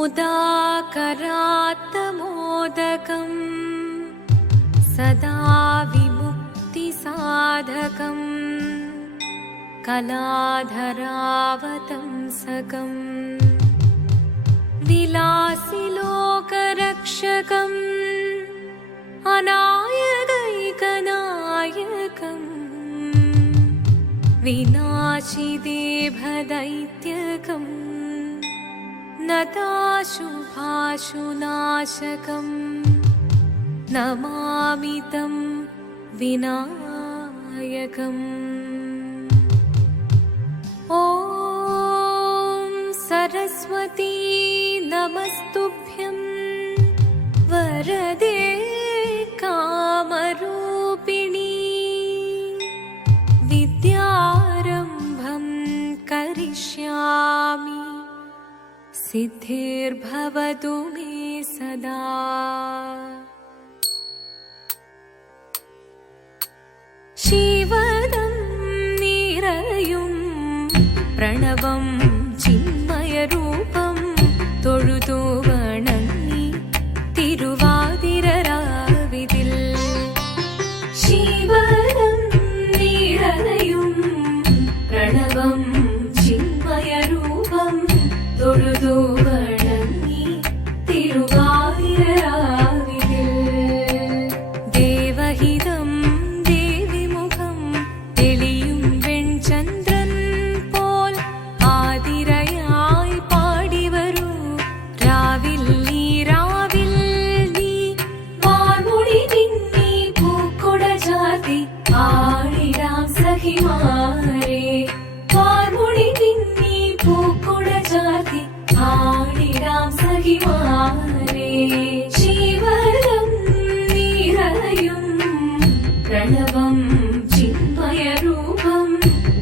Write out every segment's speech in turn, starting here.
मुदाकरात्तमोदकम् सदा विमुक्तिसाधकम् कलाधरावतंसकम् विलासिलोकरक्षकम् अनायकैकनायकम् विनाशिदेभदैत्यकम् नताशुभाशुनाशकम् नमामि तं विनायकम्। ॐ सरस्वती नमस्तुभ्यं वरदे कामरूपिणी विद्यारम्भं करिष्यामि सिद्धिर्भवतु मे सदा। शिवदं निरयुं प्रणवं चिन्मयरूपं തൊഴുതു വണങ്ങി തിരുവാതിരരാവിതിൽ ശിവദം നിറയും പ്രണവം ചിന്മയരൂപം തൊഴുതു വണങ്ങി തിരുവാതിരരാവിതിൽ ദേവഹിതം ദേവിമുഖം തെളിയും വെൺചന്ദ്രൻ പോൽ ആതിരയായി പാടിവരൂ രാവിൽ നീ വാർമുടി നിന്നി പൂക്കുട ചാർത്തി ആടിടാം സഖിമാരെ വാർമുടി നിന്നി പൂക്കുട ചാർത്തി ആടിടാം സഖിമാരെ ശിവദം നിറയും പ്രണവം ചിന്മയരൂപം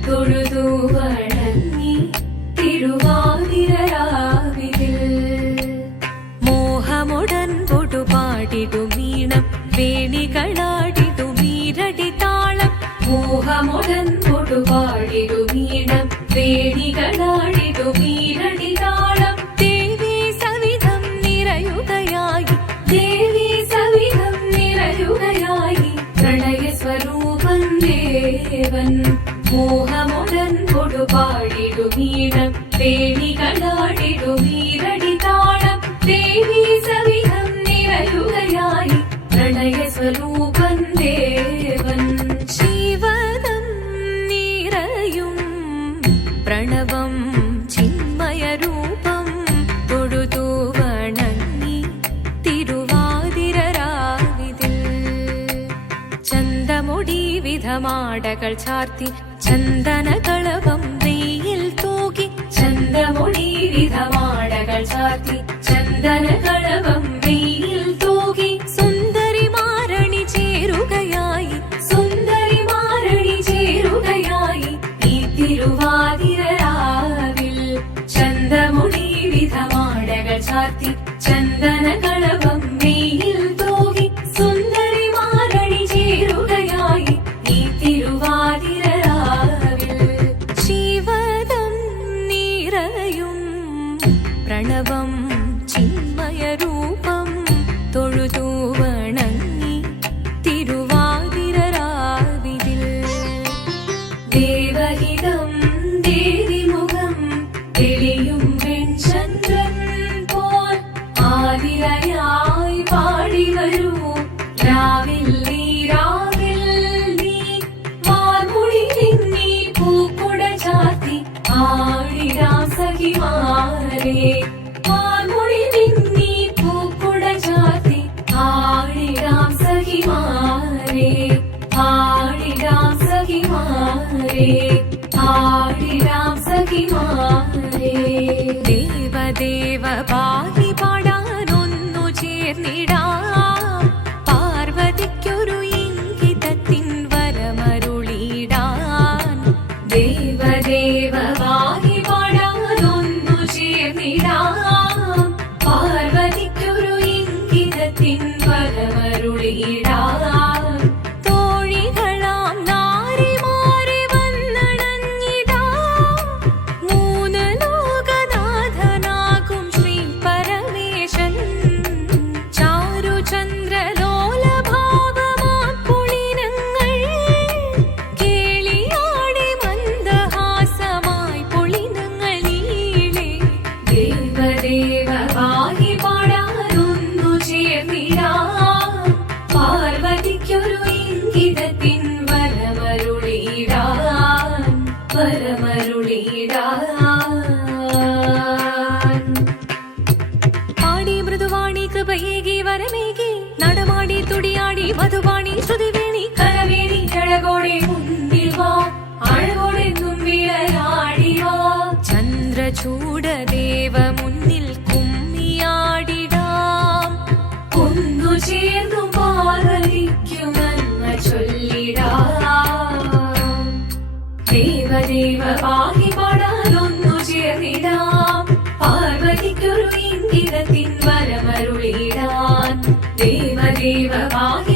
തൊഴുതു വണങ്ങി തിരുവാതിരരാവിതിൽ മോഹമുടൻ പൊടുപാടിടുമീണം വേണികളാടിടുമീരടി താളം മോഹമുടൻ പൊടുപാടിടുമീണം വേണികളാടിടുമീരടി താളം ദേവി സവിധം നിറയുകയായി ദേവി സവിധം നിറയുകയായി പ്രണയസ്വരൂപൻ ദേവൻ മോഹമുടൻ കൊടുപാടിടുമീണം വേണികളാടിടുമീരടി താളം ദേവി സവിധം നിറയുകയായി പ്രണയസ്വരൂപൻ ദേവൻ ശിവദം നിറയും പ്രണവം ചിന്മയരൂപം തൊഴുതു വണങ്ങി തിരുവാതിരരാവിതിൽ ചന്തമുടി വിധമാടകൾ ചാർത്തി ചന്ദനകളവം വെയിൽ തൂകി ചന്തമുടി വിധമാടകൾ ചാർത്തി ചന്ദനകളവം വെയിൽ തൂകി സുന്ദരിമാരണി ചേരുകയായി സുന്ദരിമാരണി ചേരുകയായി ഈ തിരുവാതിരരാവിൽ ചന്തമുടി വിധമാടകൾ ചാർത്തി ചന്ദനകളവം വെയിൽ തൂകി സുന്ദരിമാരണി ചേരുകയായി ഈ തിരുവാതിരരാവിൽ ശിവദം നിറയും പ്രണവം ചിന്മയരൂപം തൊഴുതു വണങ്ങി തിരുവാതിരരാവിതിൽ ദേവഹിതം ദേവിമുഖം തെളിയും വെൺചന്ദ്രൻ പോൽ ആതിരയായി പാടിവരൂ രാവിൽ നീ വാർമുടി നിന്നി പൂക്കുട ചാർത്തി ആടിടാം സഖിമാരെ വാർമുടി നിന്നി പൂക്കുട ചാർത്തി ആടിടാം സഖിമാരെ ആടിടാം സഖിമാരെ ആടിടാം സഖിമാരെ ദേവദേവ പാടി പാടാനൊന്നു ചേർന്നിടാം പാർവതിക്കൊരു ഇംഗിതത്തിൻ വരമരുളിടാൻ ദേവദേവ പാടി പാടാനൊന്നു ചേർന്നിടാം പാർവതിക്കൊരു ഇംഗിതത്തിൻ വരമരുളിടാൻ തോഴികളാം നാരിമാരെ വന്നണഞ്ഞിടാം മൂന്ന് ലോകനാഥനാകും ശ്രീ പര പാടി മൃദുവാണി കൃപയേകി വരമേകി നടമാടി തുടിയാടി മധുവാണി ശ്രുതിവേണി കരവേണി അഴകോടെ മുന്നിൽ വാ അഴകോടെന്നും വിളയാടിവാ ചന്ദ്രചൂടദേവ മുന്നിൽ കുമ്മിയാടിടാം ഒന്നു ചേർന്നു പാർവതിക്കു നന്മ ചൊല്ലിടാം ദേവദേവ പാഹി പാടാനൊന്നു ചേർന്നിടാം പാർവതിക്കൊരു ഇംഗിതത്തിൻ വരമരുളിടാൻ ദേവദേവ പാഹി